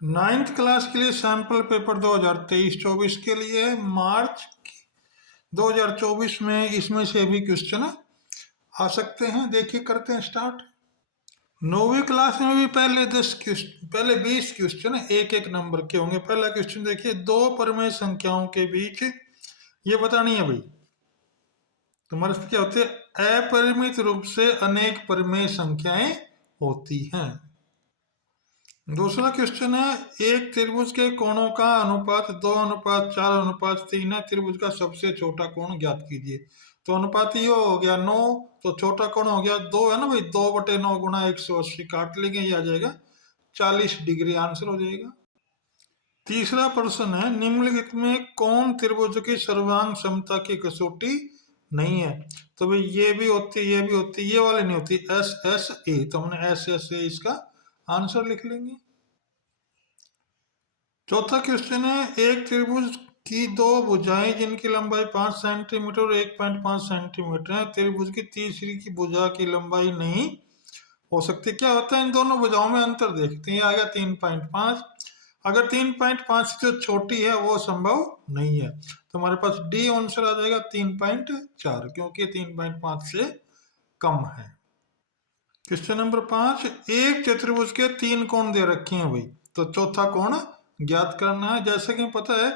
Ninth class के लिए sample paper 2023-24 के लिए है, मार्च 2024 में इसमें से भी क्वेश्चन आ सकते हैं। देखिए करते हैं स्टार्ट। 9वीं क्लास में भी पहले 20 क्वेश्चन एक एक नंबर के होंगे। पहला क्वेश्चन देखिए, दो परमेय संख्याओं के बीच ये बतानी है भाई। तुम्हारे साथ क्या होते हैं, अपरिमित रूप से अनेक परमेय संख्याएं होती हैं। दूसरा क्वेश्चन है, एक त्रिभुज के कोणों का अनुपात 2:4:3 है। त्रिभुज का सबसे छोटा कोण ज्ञात कीजिए। तो अनुपात ये हो गया 9, तो छोटा कोण हो गया 2 है ना भाई। 2/9 गुणा 180 काट लेंगे, ये आ जाएगा 40 डिग्री, आंसर हो जाएगा। तीसरा प्रश्न है, निम्नलिखित में कौन त्रिभुज की सर्वांग समता की कसौटी नहीं है। तो भाई ये भी होती, ये भी होती, ये वाली नहीं होती, एस एस ए। तो हमने एस एस ए इसका आंसर लिख लेंगे। चौथा क्वेश्चन है, एक त्रिभुज की दो भुजाएं जिनकी लंबाई 5 सेंटीमीटर और 1.5 सेंटीमीटर है। त्रिभुज की तीसरी की भुजा की लंबाई नहीं हो सकती। क्या होता है, इन दोनों भुजाओं में अंतर देखते हैं। आ गया 3.5। अगर 3.5 से जो छोटी है वो संभव नहीं है, तो हमारे पास डी आंसर आ जाएगा 3.4, क्योंकि 3.5 से कम है। क्वेश्चन नंबर 5, एक चतुर्भुज के 3 कोण दे रखे हैं भाई, तो चौथा कोण ज्ञात करना है। जैसे कि पता है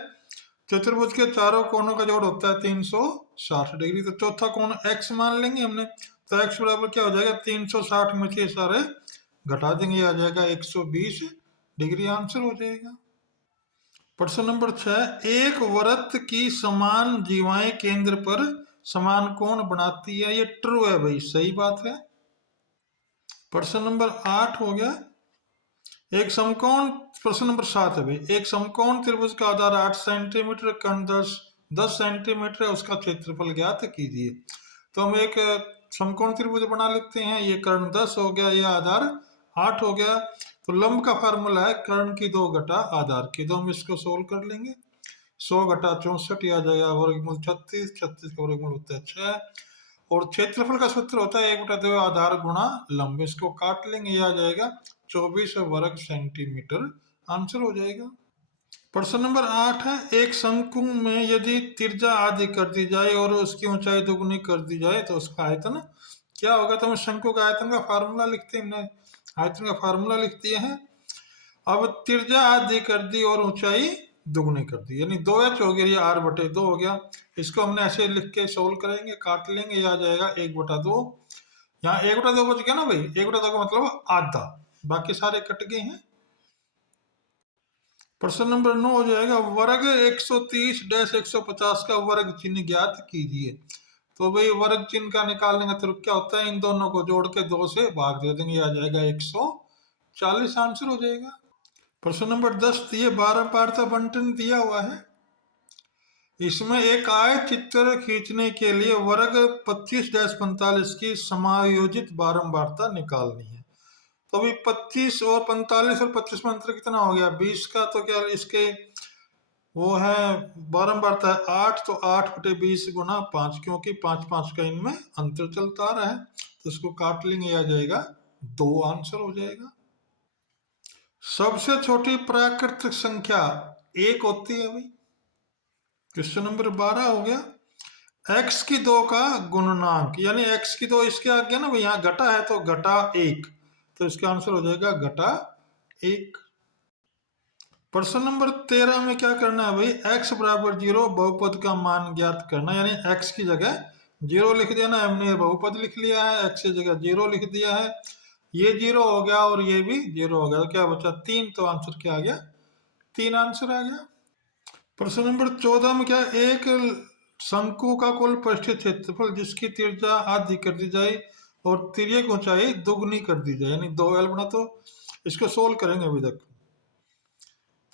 चतुर्भुज के चारों कोणों का जोड़ होता है 360 डिग्री, तो चौथा कोण x मान लेंगे हमने। तो x बराबर क्या हो जाएगा, 360 में से सारे घटा देंगे, आ जाएगा 120 डिग्री, आंसर हो जाएगा। प्रश्न नंबर 6, एक वृत्त की समान जीवाएं केंद्र पर समान कोण बनाती है। ये ट्रू है भाई, सही बात है। प्रश्न नंबर 8 हो गया। एक समकोण, प्रश्न नंबर 7 है भाई, एक समकोण त्रिभुज का आधार 8 सेंटीमीटर, कर्ण 10 सेंटीमीटर है, उसका क्षेत्रफल ज्ञात कीजिए। तो हम एक समकोण त्रिभुज बना लेते हैं। ये कर्ण 10 हो गया, ये आधार 8 हो गया। तो लंब का फार्मूला है कर्ण की 2 घटा आधार की। तो हम इसको सोल्व कर लेंगे। 100 घटा 64 आ जाएगा वर्गमूल 36, 36 का वर्गमूल होता है 6। और क्षेत्रफल का सूत्र होता है 1/2 आधार गुणा लंब। इसको काट लेंगे, ये आ जाएगा 24 वर्ग सेंटीमीटर, आंसर हो जाएगा। प्रश्न नंबर 8 है, एक शंकु में यदि त्रिज्या आधी कर दी जाए और उसकी ऊंचाई दुगुनी कर दी जाए तो उसका आयतन क्या होगा। तो हम शंकु का आयतन का फार्मूला लिखते हैं, हमने आयतन का फार्मूला लिख दिया है। अब त्रिज्या आधी कर दी और ऊंचाई दुगुनी कर दी, यानी 2h हो गया, ये r/2 हो गया। इसको हमने ऐसे लिख के सोल्व करेंगे, काट लेंगे, ये आ जाएगा 1/2। यहाँ 1/2 बच गया ना भाई, 1/2 का मतलब आधा, बाकी सारे कट गए हैं। प्रश्न नंबर 9 हो जाएगा, वर्ग 130-150 का वर्ग चिन्ह ज्ञात कीजिए। तो भाई वर्ग चिन्ह का निकालने का तरीका क्या होता है, इन दोनों को जोड़ के 2 से भाग दे देंगे, आ जाएगा 140, आंसर हो जाएगा। प्रश्न नंबर 10, ये 12 पार्ता बंटन दिया हुआ है। इसमें एक आयत चित्र खींचने के लिए वर्ग 25-45 की समायोजित बारंबारता निकालनी है। तो अभी 25 और 45 और 25 में अंतर कितना हो गया, 20 का। तो क्या इसके वो है बारंबारता है 8, तो 8/20 गुना 5, क्योंकि 5-5 का इनमें अंतर चलता आ रहा है। तो इसको काट लेंगे, आ जाएगा 2, आंसर हो जाएगा। सबसे छोटी प्राकृतिक संख्या 1 होती है भाई। क्वेश्चन नंबर 12 हो गया, x की 2 का गुणनांक, यानी x की 2 इसके आ गया ना भाई, यहाँ घटा है तो घटा 1, तो इसका आंसर हो जाएगा घटा 1। प्रश्न नंबर 13 में क्या करना है भाई, x बराबर 0 बहुपद का मान ज्ञात करना, यानी x की जगह 0 लिख देना। हमने बहुपद लिख लिया है, x की जगह 0 लिख दिया है। ये 0 हो गया और ये भी 0 हो गया, तो क्या बचा 3, तो आंसर क्या आ गया 3, आंसर आ गया। प्रश्न नंबर 14 में क्या, एक शंकु का कुल पृष्ठीय क्षेत्रफल जिसकी त्रिज्या आधी कर दी जाए और तिर्यक ऊंचाई दुगनी कर दी जाए, यानी 2l बना। तो इसको सोल्व करेंगे अभी तक।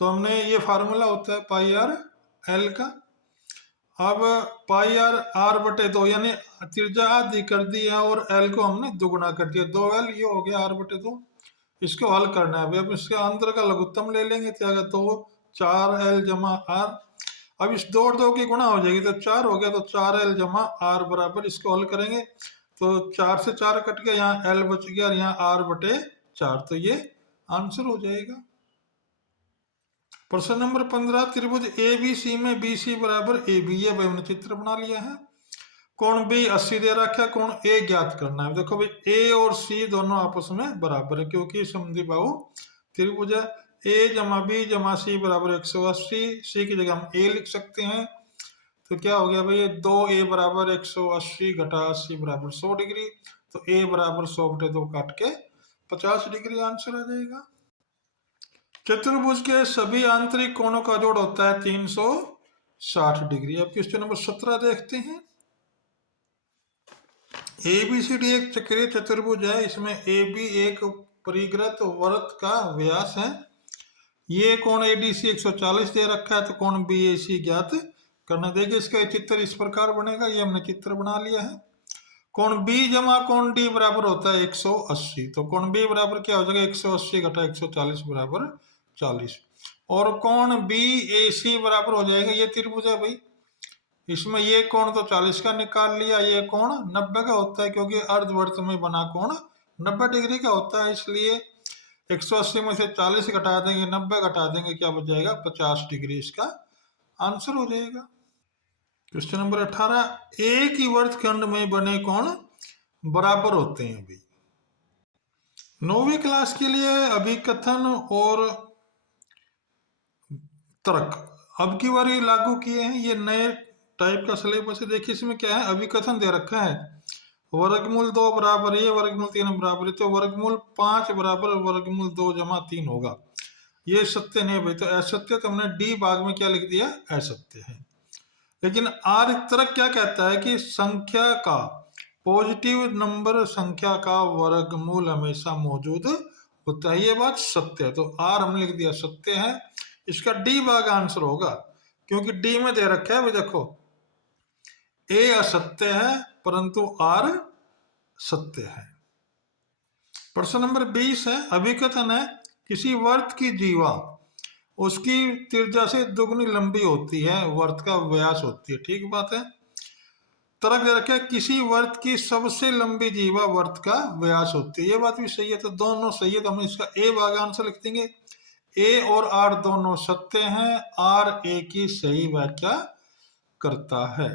तो हमने ये फार्मूला होता है पाई आर एल का। अब पाई आर r/2, यानी त्रिज्या आधी कर दी है और l को हमने दुगुना कर दिया, 2l, ये हो गया r/2। इसको हल करना है अभी। अब इसके अंदर का लघुत्तम ले लेंगे, तो अगर 2 4l जमा r। अब इस 2 और 2 की गुणा हो जाएगी तो 4 हो गया, तो 4l जमा r बराबर, इसको हल करेंगे तो 4 से 4 कट गया, यहाँ l बच गया और यहाँ r/4, तो ये आंसर हो जाएगा। प्रश्न नंबर 15, त्रिभुज ए बी सी में बी सी बराबर ए बी, ये भाई हमने चित्र बना लिया है। कोण बी 80 दे रखा है, कोण ए ज्ञात करना है। देखो भाई ए और सी दोनों आपस में बराबर है क्योंकि समद्विबाहु त्रिभुज है। ए जमा बी जमा सी बराबर 180, सी की जगह हम ए लिख सकते हैं। तो क्या हो गया भाई, 2a बराबर 180 घटा 80 बराबर 100 डिग्री। तो a बराबर 100/2 काट के 50 डिग्री आंसर आ जाएगा। चतुर्भुज के सभी आंतरिक कोणों का जोड़ होता है 360 डिग्री। अब क्वेश्चन नंबर 17 देखते हैं। ABCD एक चक्रीय चतुर्भुज है। इसमें AB एक परिग्रत वृत्त का व्यास है। ये कोण ADC 140 दे रखा है, तो कोण BAC ज्ञात करना। देखिए इसका चित्र इस प्रकार बनेगा, ये हमने चित्र बना लिया है। कोण B जमा कोण D बराबर होता है 180। तो कोण B बराबर क्या हो जाएगा, 180 घटा 140 बराबर 40। और कोण BAC बराबर हो जाएगा, ये त्रिभुज है भाई, इसमें ये कोण तो 40 का निकाल लिया, ये कोण 90 का होता है क्योंकि अर्धवृत्त में बना कोण 90 डिग्री का होता है। इसलिए 180 में से 40 घटा देंगे, 90 घटा देंगे, क्या बच जाएगा 50 डिग्री, इसका आंसर हो जाएगा। क्वेश्चन नंबर 18, एक ही वर्तखंड में बने कोण बराबर होते हैं भाई। 9वीं क्लास के लिए अभिकथन और तर्क अब की बारी लागू किए हैं। ये नए टाइप का सिलेबस है। देखिए इसमें क्या है, अभिकथन दे रखा है वर्गमूल 2 बराबर है, वर्गमूल 3 बराबर है, तो वर्गमूल 5 बराबर वर्गमूल 2 जमा 3 होगा। ये सत्य नहीं भाई, तो असत्य, तो हमने डी भाग में क्या लिख दिया, असत्य है। लेकिन आर तर्क क्या कहता है कि संख्या का पॉजिटिव नंबर संख्या का वर्गमूल हमेशा मौजूद होता है, ये बात सत्य है। तो आर हमने लिख दिया सत्य है, इसका डी भाग आंसर होगा क्योंकि डी में दे रखा है भाई, देखो ए असत्य है परंतु आर सत्य है। प्रश्न नंबर 20 है, अभिकथन है किसी वर्त की जीवा उसकी त्रिज्या से दुगनी लंबी होती है, वर्त का व्यास होती है, ठीक बात है। तर्क दे रखा है किसी वर्त की सबसे लंबी जीवा वर्त का व्यास होती है, ये बात भी सही है। तो दोनों सही है, तो हम इसका ए भाग आंसर लिख देंगे। ए और आर दोनों सत्य हैं, आर ए की सही व्याख्या करता है।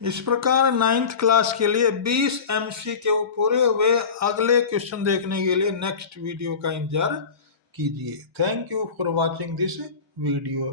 इस प्रकार 9th क्लास के लिए 20 MCQ पूरे हुए। अगले क्वेश्चन देखने के लिए नेक्स्ट वीडियो का इंतजार कीजिए। Thank you for watching this video.